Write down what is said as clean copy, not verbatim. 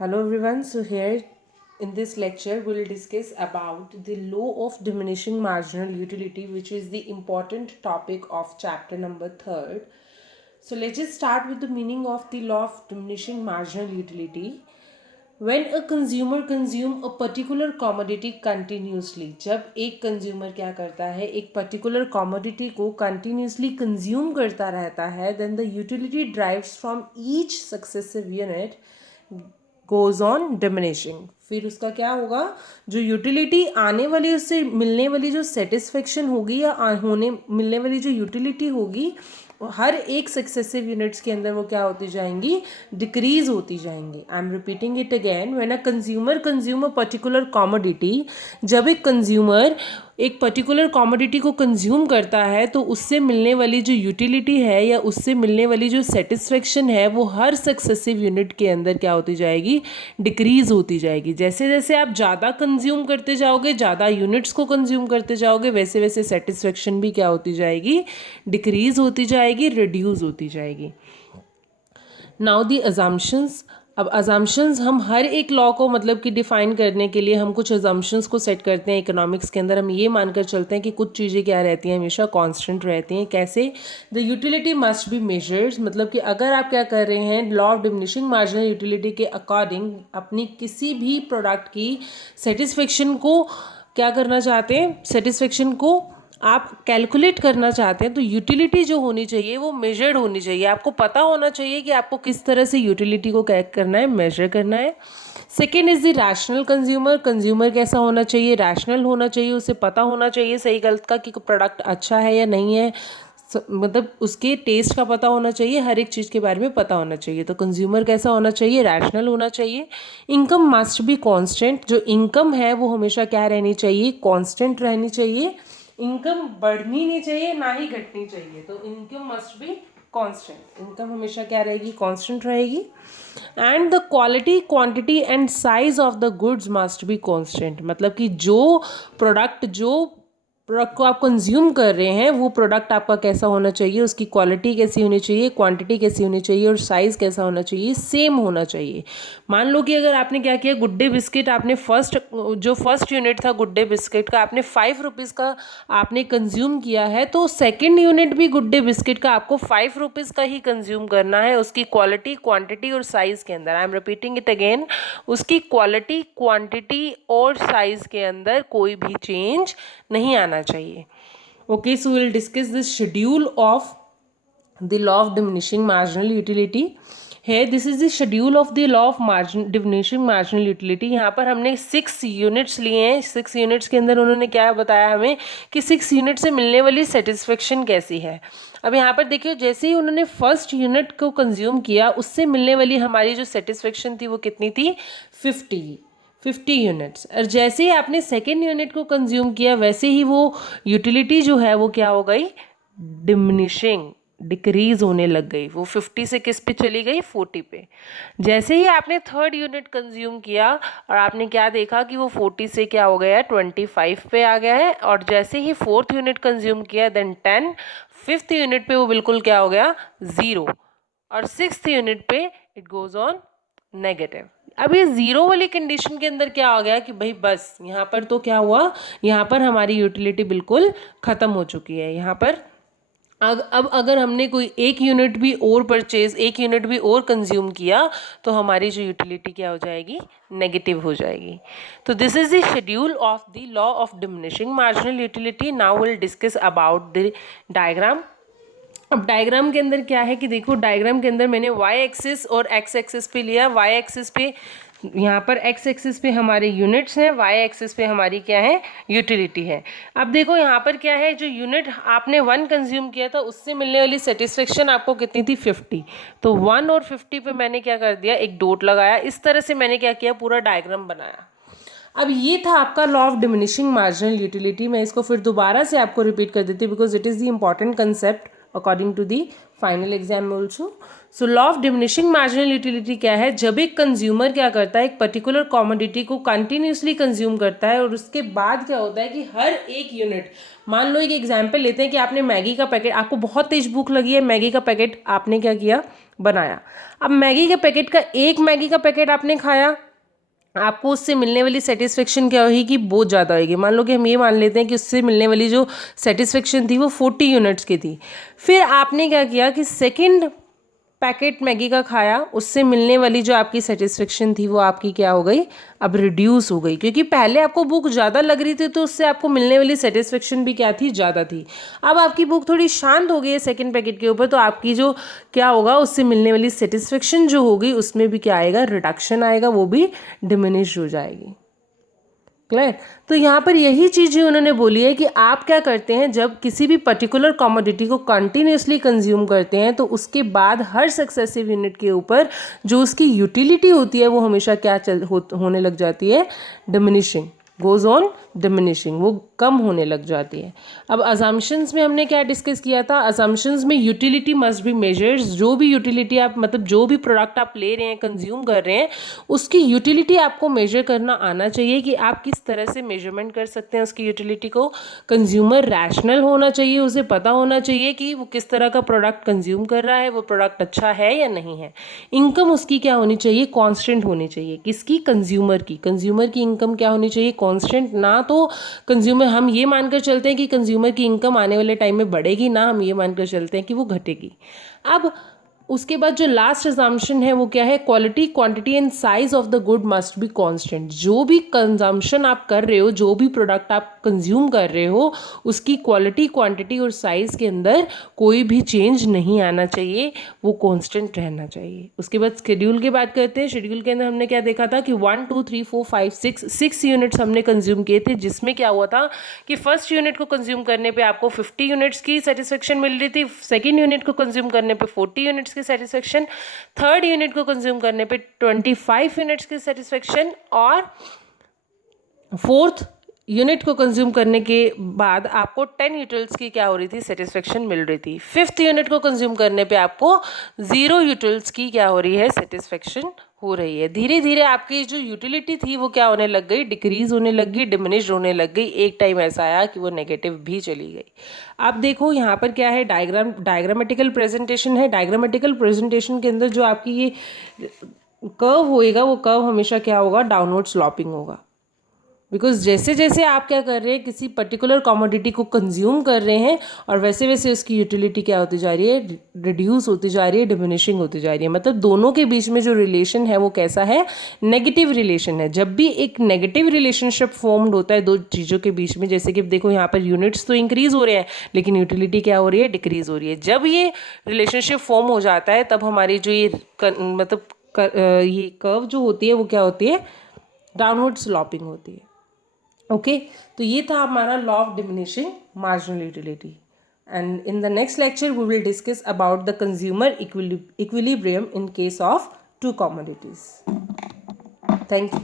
Hello everyone. So here in this lecture we will discuss about the law of diminishing marginal utility, which is the important topic of chapter number 3rd. So let's just start with the meaning of the law of diminishing marginal utility. When a consumer consume a particular commodity continuously, जब एक consumer क्या करता है, एक particular commodity को continuously consume करता रहता है, then the utility drives from each successive unit goes on diminishing. फिर उसका क्या होगा, जो यूटिलिटी आने वाली, उससे मिलने वाली जो सेटिस्फेक्शन होगी या होने मिलने वाली जो यूटिलिटी होगी, हर एक सक्सेसिव यूनिट्स के अंदर वो क्या होती जाएंगी, डिक्रीज होती जाएंगी. आई am repeating it again. When a consumer consume a particular commodity, जब एक कंज्यूमर एक पर्टिकुलर कॉमोडिटी को कंज्यूम करता है तो उससे मिलने वाली जो यूटिलिटी है या उससे मिलने वाली जो सेटिस्फेक्शन है वो हर सक्सेसिव यूनिट के अंदर क्या होती जाएगी, डिक्रीज होती जाएगी. जैसे जैसे आप ज़्यादा कंज्यूम करते जाओगे, ज़्यादा यूनिट्स को कंज्यूम करते जाओगे, वैसे वैसे सेटिस्फेक्शन भी क्या होती जाएगी, डिक्रीज होती जाएगी, रिड्यूस होती जाएगी. Now the assumptions. अब अजम्पशंस, हम हर एक लॉ को मतलब कि डिफाइन करने के लिए हम कुछ अजम्पशंस को सेट करते हैं. इकोनॉमिक्स के अंदर हम ये मानकर चलते हैं कि कुछ चीज़ें क्या रहती हैं, हमेशा कांस्टेंट रहती हैं. कैसे? The utility must be measured, मतलब कि अगर आप क्या कर रहे हैं, law of diminishing marginal utility के अकॉर्डिंग अपनी किसी भी प्रोडक्ट की सेटिस्फेक्शन को क्या करना चाहते हैं, सेटिस्फेक्शन को आप कैलकुलेट करना चाहते हैं, तो यूटिलिटी जो होनी चाहिए वो मेजर्ड होनी चाहिए. आपको पता होना चाहिए कि आपको किस तरह से यूटिलिटी को क्या करना है, मेजर करना है. Second is the rational consumer. Consumer कैसा होना चाहिए, रैशनल होना चाहिए. उसे पता होना चाहिए सही गलत का कि प्रोडक्ट अच्छा है या नहीं है, मतलब उसके टेस्ट का पता होना चाहिए, हर एक चीज़ के बारे में पता होना चाहिए. तो कंज्यूमर कैसा होना चाहिए, रैशनल होना चाहिए. Income must be constant. जो इनकम है वो हमेशा क्या रहनी चाहिए, कांस्टेंट रहनी चाहिए. इनकम बढ़नी नहीं चाहिए, ना ही घटनी चाहिए. तो income must be constant. Income हमेशा क्या रहेगी, कांस्टेंट रहेगी. And the quality, quantity and size of the goods must be constant. मतलब कि जो प्रोडक्ट को आप कंज्यूम कर रहे हैं वो प्रोडक्ट आपका कैसा होना चाहिए, उसकी क्वालिटी कैसी होनी चाहिए, क्वांटिटी कैसी होनी चाहिए और साइज़ कैसा होना चाहिए, सेम होना चाहिए. मान लो कि अगर आपने क्या किया, गुड डे बिस्किट आपने फर्स्ट यूनिट था गुड डे बिस्किट का, आपने 5 रुपीज़ का आपने कंज्यूम किया है, तो सेकेंड यूनिट भी गुड डे बिस्किट का आपको 5 रुपीज़ का ही कंज्यूम करना है, उसकी क्वालिटी, क्वांटिटी और साइज़ के अंदर. I am repeating it again. उसकी क्वालिटी, क्वांटिटी और साइज़ के अंदर कोई भी चेंज नहीं आना चाहिए. Okay, so will discuss this schedule of the law of diminishing marginal utility. है this is the schedule of the law of diminishing marginal utility. यहाँ पर हमने 6 यूनिट्स लिए हैं. 6 यूनिट्स के अंदर उन्होंने क्या बताया हमें कि 6 यूनिट से मिलने वाली सेटिस्फेक्शन कैसी है. अब यहाँ पर देखिए, जैसे ही उन्होंने फर्स्ट यूनिट को कंज्यूम किया उससे मिलने वाली हमारी जो सेटिस्फेक्शन थी वो कितनी थी, 50 यूनिट्स. और जैसे ही आपने सेकेंड यूनिट को कंज्यूम किया वैसे ही वो यूटिलिटी जो है वो क्या हो गई, डिमिनिशिंग, डिक्रीज होने लग गई. वो 50 से किस पे चली गई, 40 पे. जैसे ही आपने थर्ड यूनिट कंज्यूम किया और आपने क्या देखा कि वो 40 से क्या हो गया, 25 पे आ गया है. और जैसे ही फोर्थ यूनिट कंज्यूम किया, देन 10. फिफ्थ यूनिट पे वो बिल्कुल क्या हो गया, 0. और सिक्स्थ यूनिट पे इट गोज ऑन नेगेटिव. अब ये 0 वाली कंडीशन के अंदर क्या हो गया कि भाई बस यहाँ पर तो क्या हुआ, यहाँ पर हमारी यूटिलिटी बिल्कुल ख़त्म हो चुकी है. यहाँ पर अब अगर हमने कोई एक यूनिट भी और कंज्यूम किया तो हमारी जो यूटिलिटी क्या हो जाएगी, नेगेटिव हो जाएगी. तो this is the schedule of the law of diminishing marginal utility. Now will discuss about the diagram. अब डायग्राम के अंदर क्या है कि देखो, डायग्राम के अंदर मैंने वाई एक्सिस और एक्स एक्सिस पे लिया. वाई एक्सिस पे यहाँ पर एक्स एक्सिस पे हमारे यूनिट्स हैं, वाई एक्सिस पे हमारी क्या है, यूटिलिटी है. अब देखो यहाँ पर क्या है, जो यूनिट आपने 1 कंज्यूम किया था उससे मिलने वाली सेटिस्फेक्शन आपको कितनी थी, 50. तो 1 और 50 पे मैंने क्या कर दिया, एक डॉट लगाया. इस तरह से मैंने क्या किया, पूरा डायग्राम बनाया. अब ये था आपका law of diminishing marginal utility. मैं इसको फिर दोबारा से आपको रिपीट कर देती हूँ because it is the important concept according to the final exam also. So law of diminishing marginal utility क्या है, जब एक कंज्यूमर क्या करता है, एक पर्टिकुलर कॉमोडिटी को कंटिन्यूसली कंज्यूम करता है और उसके बाद क्या होता है कि हर एक यूनिट, मान लो एक एग्जाम्पल लेते हैं कि आपने मैगी का पैकेट, आपको बहुत तेज भूख लगी है, मैगी का पैकेट आपने क्या किया, बनाया। अब मैगी के पैकेट का, एक मैगी का पैकेट आपने खाया, आपको उससे मिलने वाली सेटिस्फेक्शन क्या होगी कि बहुत ज़्यादा होगी। मान लो कि हम ये मान लेते हैं कि उससे मिलने वाली जो सेटिस्फेक्शन थी वो 40 यूनिट्स की थी। फिर आपने क्या किया कि सेकंड पैकेट मैगी का खाया, उससे मिलने वाली जो आपकी सेटिस्फेक्शन थी वो आपकी क्या हो गई, अब रिड्यूस हो गई, क्योंकि पहले आपको भूख ज़्यादा लग रही थी तो उससे आपको मिलने वाली सेटिस्फेक्शन भी क्या थी, ज़्यादा थी। अब आपकी भूख थोड़ी शांत हो गई है सेकंड पैकेट के ऊपर, तो आपकी जो क्या होगा, उससे मिलने वाली सेटिस्फेक्शन जो होगी उसमें भी क्या आएगा, रिडक्शन आएगा, वो भी डिमिनिश हो जाएगी। क्लियर। तो यहाँ पर यही चीज़ें उन्होंने बोली है कि आप क्या करते हैं, जब किसी भी पर्टिकुलर कमोडिटी को कंटिन्यूसली कंज्यूम करते हैं तो उसके बाद हर सक्सेसिव यूनिट के ऊपर जो उसकी यूटिलिटी होती है वो हमेशा क्या होने लग जाती है, डिमिनिशिंग, गोज ऑन डिमिनिशिंग, वो कम होने लग जाती है। अब अजम्पशंस में हमने क्या डिस्कस किया था, अजम्पशंस में यूटिलिटी मस्ट बी मेजर्ड, जो भी यूटिलिटी आप, मतलब जो भी प्रोडक्ट आप ले रहे हैं, कंज्यूम कर रहे हैं, उसकी यूटिलिटी आपको मेजर करना आना चाहिए कि आप किस तरह से मेजरमेंट कर सकते हैं उसकी यूटिलिटी को। कंज्यूमर रैशनल होना चाहिए, उसे पता होना चाहिए कि वो किस तरह का प्रोडक्ट कंज्यूम कर रहा है, वो प्रोडक्ट अच्छा है या नहीं है। इनकम उसकी क्या होनी चाहिए, कॉन्स्टेंट होनी चाहिए। किसकी, कंज्यूमर की। कंज्यूमर की इनकम क्या होनी चाहिए, कॉन्स्टेंट। ना तो कंज्यूमर, हम ये मानकर चलते हैं कि कंज्यूमर की इनकम आने वाले टाइम में बढ़ेगी, ना हम ये मानकर चलते हैं कि वो घटेगी। अब उसके बाद जो लास्ट अजम्पशन है वो क्या है, quality, quantity and size of the good must be constant. जो भी कंजम्पशन आप कर रहे हो, जो भी प्रोडक्ट आप कंज्यूम कर रहे हो, उसकी क्वालिटी, क्वांटिटी और साइज के अंदर कोई भी चेंज नहीं आना चाहिए, वो कांस्टेंट रहना चाहिए। उसके बाद शेड्यूल की बात करते हैं। शेड्यूल के अंदर हमने क्या देखा था कि 1 2 3 4 5 6 यूनिट्स हमने कंज्यूम किए थे, जिसमें क्या हुआ था कि फर्स्ट यूनिट को कंज्यूम करने पे आपको 50 यूनिट्स की सेटिस्फेक्शन मिल रही थी, सेकेंड यूनिट को कंज्यूम करने पे 40 यूनिट्स सेटिस्फेक्शन, थर्ड यूनिट को कंज्यूम करने पे 25 यूनिट्स की सेटिस्फेक्शन, और फोर्थ यूनिट को कंज्यूम करने के बाद आपको 10 यूटिल्स की क्या हो रही थी, सेटिस्फेक्शन मिल रही थी। फिफ्थ यूनिट को कंज्यूम करने पे आपको 0 यूटिल्स की क्या हो रही है, सेटिस्फेक्शन हो रही है। धीरे धीरे आपकी जो यूटिलिटी थी वो क्या होने लग गई, डिक्रीज होने लग गई, डिमिनिश होने लग गई। एक टाइम ऐसा आया कि वो नेगेटिव भी चली गई। अब देखो यहाँ पर क्या है, डायग्रामेटिकल प्रेजेंटेशन है। डायग्रामेटिकल प्रेजेंटेशन के अंदर जो आपकी ये कर्व होएगा, वो कर्व हमेशा क्या होगा, डाउनवर्ड स्लॉपिंग होगा। बिकॉज जैसे जैसे आप क्या कर रहे हैं, किसी पर्टिकुलर कमोडिटी को कंज्यूम कर रहे हैं, और वैसे वैसे उसकी यूटिलिटी क्या होती जा रही है, रिड्यूस होती जा रही है, डिमिनिशिंग होती जा रही है। मतलब दोनों के बीच में जो रिलेशन है वो कैसा है, नेगेटिव रिलेशन है। जब भी एक नेगेटिव रिलेशनशिप फॉर्म्ड होता है दो चीज़ों के बीच में, जैसे कि देखो यहाँ पर यूनिट्स तो इंक्रीज हो रहे हैं लेकिन यूटिलिटी क्या हो रही है, डिक्रीज हो रही है। जब ये रिलेशनशिप फॉर्म हो जाता है तब हमारी जो ये ये कर्व जो होती है वो क्या होती है, डाउनवर्ड स्लॉपिंग होती है। ओके, तो ये था हमारा law of diminishing marginal utility. And in the next lecture we will discuss about the consumer equilibrium in case of two commodities. Thank you.